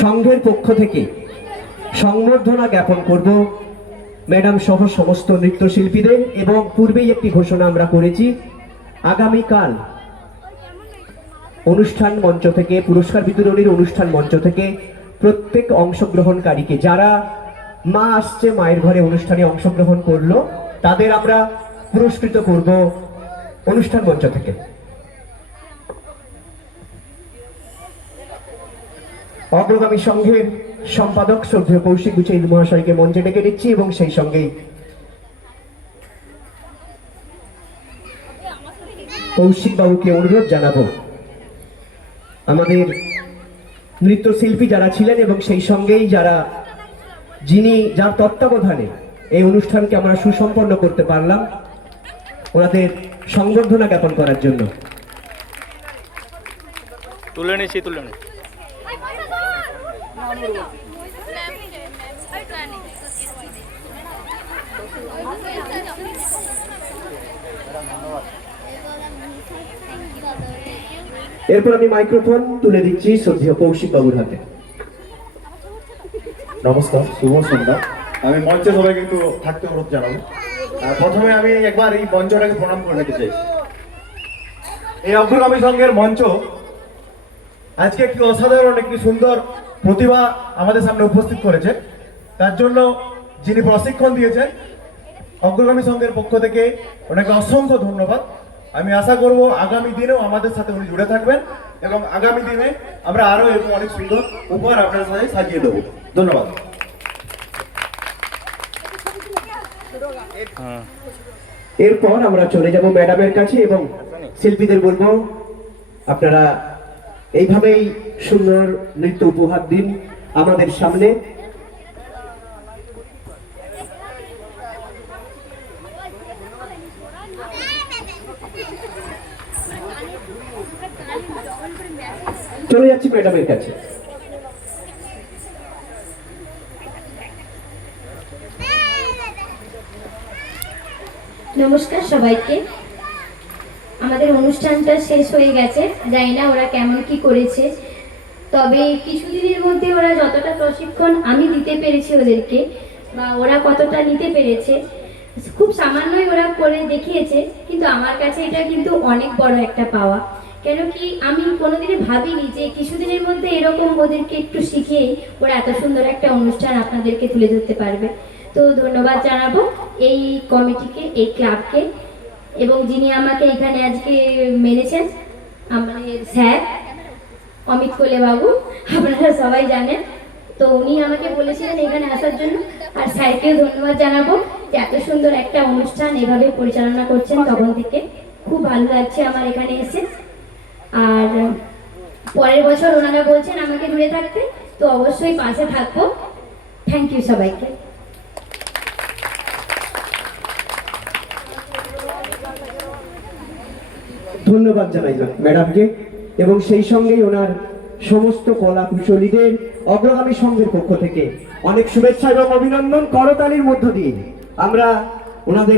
সংঘের পক্ষ থেকে সংবর্ধনা জ্ঞাপন করব ম্যাডাম সহ সমস্ত নৃত্যশিল্পীদের। এবং পূর্বেই একটি ঘোষণা আমরা করেছি, আগামীকাল অনুষ্ঠান মঞ্চ থেকে, পুরস্কার বিতরণীর অনুষ্ঠান মঞ্চ থেকে প্রত্যেক অংশগ্রহণকারীকে, যারা মা আসছে মায়ের ঘরে অনুষ্ঠানে অংশগ্রহণ করলো, তাদের আমরা পুরস্কৃত করব অনুষ্ঠান মঞ্চ থেকে। অগ্রগামী সংঘের সম্পাদক শ্রদ্ধেয় কৌশিক গুচাইল মহাশয়কে মঞ্চে ডেকে দিচ্ছি এবং সেই সঙ্গেই কৌশিক বাবুকে অনুরোধ জানাবো আমাদের নৃত্যশিল্পী যারা ছিলেন এবং সেই সঙ্গেই যার তত্ত্বাবধানে এই অনুষ্ঠানকে আমরা সুসম্পন্ন করতে পারলাম, ওনাদের সংবর্ধনা জ্ঞাপন করার জন্য। তুলে নিচ্ছি। এরপর আমি মাইক্রোফোন তুলে দিচ্ছি শ্রদ্ধেয় কৌশিক বাবুর হাতে। নমস্কার, শুভ সন্ধ্যা। আমি মঞ্চে সবাইকে একটু থাকতে অনুরোধ জানাবো। প্রথমে আমি একবার এই মঞ্চটাকে প্রণাম করে নিতে চাই। এই অগ্রগামী সংঘের মঞ্চ আজকে একটি অসাধারণ, একটি সুন্দর প্রতিভা আমাদের সামনে উপস্থিত করেছে। তার জন্য যিনি প্রশিক্ষণ দিয়েছেন অগ্রগামী সংঘের পক্ষ থেকে ওনাকে অসংখ্য ধন্যবাদ। আমি আশা করব আগামী দিনেও আমাদের সাথে উনি জুড়ে থাকবেন এবং আগামী দিনে আমরা আরো এরকম অনেক সুন্দর উপহার আপনার সাথে সাজিয়ে দেবো। ধন্যবাদ। এরপর আমরা চলে যাব ম্যাডামের কাছে এবং শিল্পীদের বলবো আপনারা এইভাবেই সুন্দর নৃত্য উপহার দিন আমাদের সামনে। চলে যাচ্ছি ম্যাডামের কাছে। নমস্কার সবাইকে। আমাদের অনুষ্ঠানটা শেষ হয়ে গেছে, জানি না ওরা কেমন কি করেছে, তবে কিছুদিনের মধ্যে ওরা যতটা প্রশিক্ষণ আমি দিতে পেরেছি ওদেরকে, বা ওরা কতটা নিতে পেরেছে, খুব সামান্যই ওরা করে দেখিয়েছে, কিন্তু আমার কাছে এটা কিন্তু অনেক বড় একটা পাওয়া। কেন কি আমি কোনোদিনই ভাবিনি যে কিছুদিনের মধ্যে এরকম ওদেরকে একটু শিখিয়ে ওরা এত সুন্দর একটা অনুষ্ঠান আপনাদেরকে তুলে ধরতে পারবে। তো ধন্যবাদ জানাবো এই কমিটিকে, এই ক্লাবকে, এবং যিনি আমাকে এখানে আজকে মেনেছেন আমাদের স্যার অমিত কোলে বাবু, আপনারা সবাই জানেন। তো উনি আমাকে বলেছিলেন এখানে আসার জন্য, আর স্যারকেও ধন্যবাদ জানাবো যে এত সুন্দর একটা অনুষ্ঠান এভাবে পরিচালনা করছেন তখন থেকে। খুব ভালো লাগছে আমার এখানে এসে। আর পরের বছর ওনারা বলছেন আমাকে দূরে থাকতে, তো অবশ্যই পাশে থাকবো। থ্যাংক ইউ সবাইকে। ধন্যবাদ জানাই ম্যাডামকে এবং সেই সঙ্গেই ওনার সমস্ত কলা কুশলীদের অগ্রগামী সংঘের পক্ষ থেকে অনেক শুভেচ্ছা এবং অভিনন্দন। করতালির মধ্য দিয়ে আমরা ওনাদের